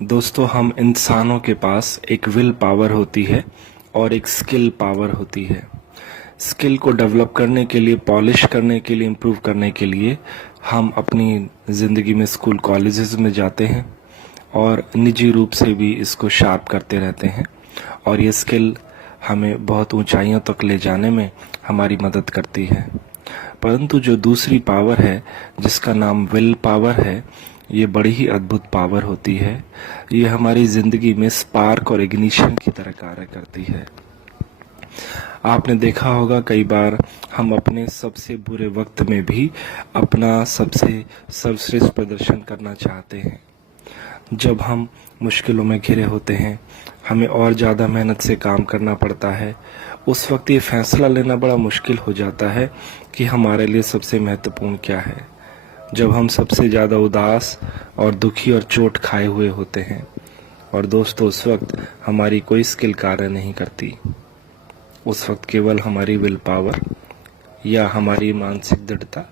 दोस्तों, हम इंसानों के पास एक विल पावर होती है और एक स्किल पावर होती है। स्किल को डेवलप करने के लिए, पॉलिश करने के लिए, इम्प्रूव करने के लिए हम अपनी ज़िंदगी में स्कूल कॉलेजेस में जाते हैं और निजी रूप से भी इसको शार्प करते रहते हैं और ये स्किल हमें बहुत ऊंचाइयों तक ले जाने में हमारी मदद करती है। परंतु जो दूसरी पावर है जिसका नाम विल पावर है, ये बड़ी ही अद्भुत पावर होती है। ये हमारी ज़िंदगी में स्पार्क और इग्निशन की तरह कार्य करती है। आपने देखा होगा कई बार हम अपने सबसे बुरे वक्त में भी अपना सबसे सर्वश्रेष्ठ प्रदर्शन करना चाहते हैं। जब हम मुश्किलों में घिरे होते हैं, हमें और ज़्यादा मेहनत से काम करना पड़ता है, उस वक्त ये फैसला लेना बड़ा मुश्किल हो जाता है कि हमारे लिए सबसे महत्वपूर्ण क्या है। जब हम सबसे ज़्यादा उदास और दुखी और चोट खाए हुए होते हैं और दोस्तों उस वक्त हमारी कोई स्किल कार्य नहीं करती। उस वक्त केवल हमारी विल पावर या हमारी मानसिक दृढ़ता,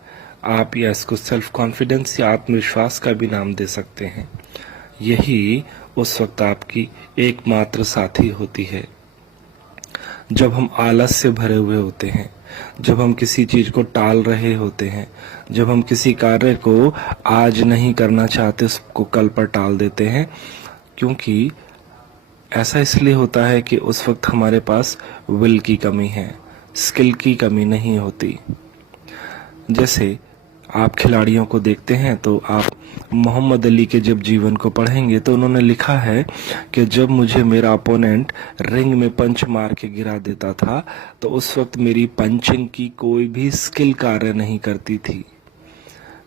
आप या इसको सेल्फ कॉन्फिडेंस या आत्मविश्वास का भी नाम दे सकते हैं, यही उस वक्त आपकी एकमात्र साथी होती है। जब हम आलस से भरे हुए होते हैं, जब हम किसी चीज को टाल रहे होते हैं, जब हम किसी कार्य को आज नहीं करना चाहते, उसको कल पर टाल देते हैं, क्योंकि ऐसा इसलिए होता है कि उस वक्त हमारे पास विल की कमी है, स्किल की कमी नहीं होती। जैसे आप खिलाड़ियों को देखते हैं तो आप मोहम्मद अली के जब जीवन को पढ़ेंगे तो उन्होंने लिखा है कि जब मुझे मेरा अपोनेंट रिंग में पंच मार के गिरा देता था तो उस वक्त मेरी पंचिंग की कोई भी स्किल कार्य नहीं करती थी।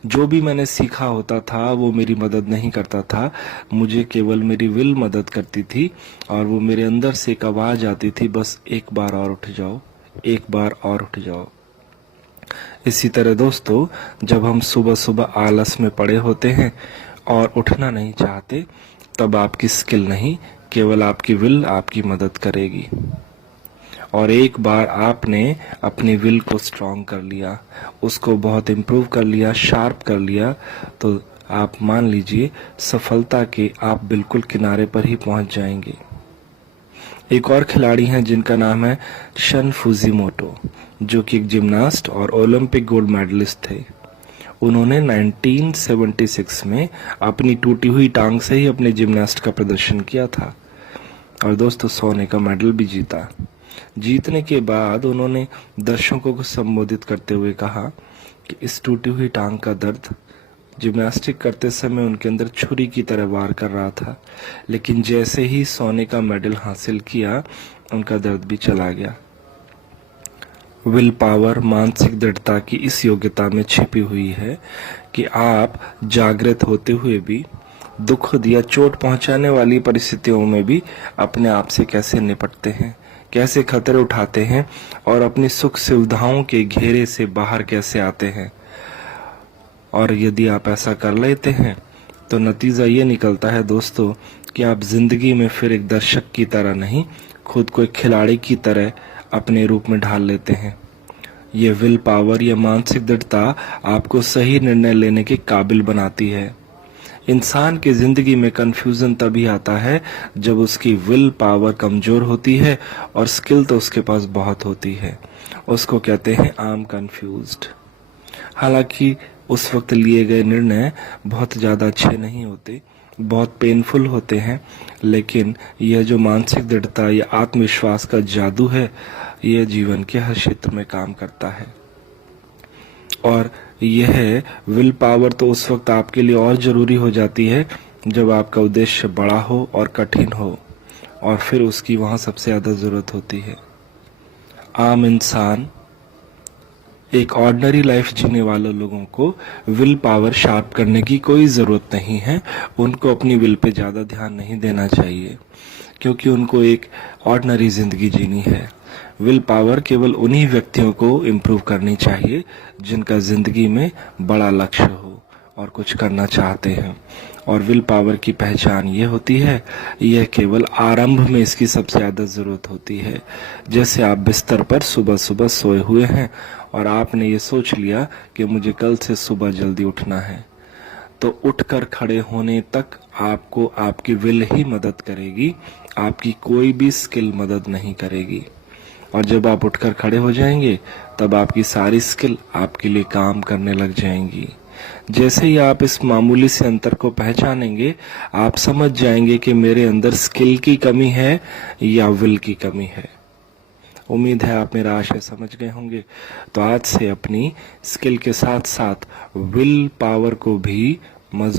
जो भी मैंने सीखा होता था वो मेरी मदद नहीं करता था, मुझे केवल मेरी विल मदद करती थी और वो मेरे अंदर से एक आवाज आती थी, बस एक बार और उठ जाओ, एक बार और उठ जाओ। इसी तरह दोस्तों, जब हम सुबह सुबह आलस में पड़े होते हैं और उठना नहीं चाहते, तब आपकी स्किल नहीं, केवल आपकी विल आपकी मदद करेगी। और एक बार आपने अपनी विल को स्ट्रॉन्ग कर लिया, उसको बहुत इम्प्रूव कर लिया, शार्प कर लिया, तो आप मान लीजिए सफलता के आप बिल्कुल किनारे पर ही पहुंच जाएंगे। एक और खिलाड़ी हैं जिनका नाम है शन फुजीमोटो, जो कि एक जिम्नास्ट और ओलंपिक गोल्ड मेडलिस्ट थे। उन्होंने 1976 में अपनी टूटी हुई टांग से ही अपने जिम्नास्ट का प्रदर्शन किया था और दोस्तों सोने का मेडल भी जीता। जीतने के बाद उन्होंने दर्शकों को संबोधित करते हुए कहा कि इस टूटी हुई टांग का दर्द जिम्नास्टिक करते समय उनके अंदर छुरी की तरह वार कर रहा था, लेकिन जैसे ही सोने का मेडल हासिल किया उनका दर्द भी चला गया। विल पावर, मानसिक दृढ़ता की इस योग्यता में छिपी हुई है कि आप जागृत होते हुए भी दुख या चोट पहुंचाने वाली परिस्थितियों में भी अपने आप से कैसे निपटते हैं, कैसे खतरे उठाते हैं और अपनी सुख सुविधाओं के घेरे से बाहर कैसे आते हैं। और यदि आप ऐसा कर लेते हैं तो नतीजा ये निकलता है दोस्तों कि आप जिंदगी में फिर एक दर्शक की तरह नहीं, खुद को एक खिलाड़ी की तरह अपने रूप में ढाल लेते हैं। ये विल पावर या मानसिक दृढ़ता आपको सही निर्णय लेने के काबिल बनाती है। इंसान की जिंदगी में कंफ्यूजन तभी आता है जब उसकी विल पावर कमजोर होती है और स्किल तो उसके पास बहुत होती है। उसको कहते हैं आई एम कंफ्यूज्ड। हालांकि उस वक्त लिए गए निर्णय बहुत ज़्यादा अच्छे नहीं होते, बहुत पेनफुल होते हैं, लेकिन यह जो मानसिक दृढ़ता या आत्मविश्वास का जादू है, यह जीवन के हर क्षेत्र में काम करता है। और यह विल पावर तो उस वक्त आपके लिए और ज़रूरी हो जाती है जब आपका उद्देश्य बड़ा हो और कठिन हो, और फिर उसकी वहाँ सबसे ज़्यादा ज़रूरत होती है। आम इंसान, एक ऑर्डिनरी लाइफ जीने वाले लोगों को विल पावर शार्प करने की कोई ज़रूरत नहीं है। उनको अपनी विल पे ज़्यादा ध्यान नहीं देना चाहिए, क्योंकि उनको एक ऑर्डिनरी ज़िंदगी जीनी है। विल पावर केवल उन्हीं व्यक्तियों को इम्प्रूव करनी चाहिए जिनका ज़िंदगी में बड़ा लक्ष्य हो और कुछ करना चाहते हैं। और विल पावर की पहचान ये होती है, यह केवल आरंभ में इसकी सबसे ज़्यादा ज़रूरत होती है। जैसे आप बिस्तर पर सुबह सुबह सोए हुए हैं और आपने ये सोच लिया कि मुझे कल से सुबह जल्दी उठना है, तो उठकर खड़े होने तक आपको आपकी विल ही मदद करेगी, आपकी कोई भी स्किल मदद नहीं करेगी। और जब आप उठकर खड़े हो जाएंगे तब आपकी सारी स्किल आपके लिए काम करने लग जाएंगी। जैसे ही आप इस मामूली से अंतर को पहचानेंगे, आप समझ जाएंगे कि मेरे अंदर स्किल की कमी है या विल की कमी है। उम्मीद है आप मेरा आशय समझ गए होंगे। तो आज से अपनी स्किल के साथ साथ विल पावर को भी मजबूत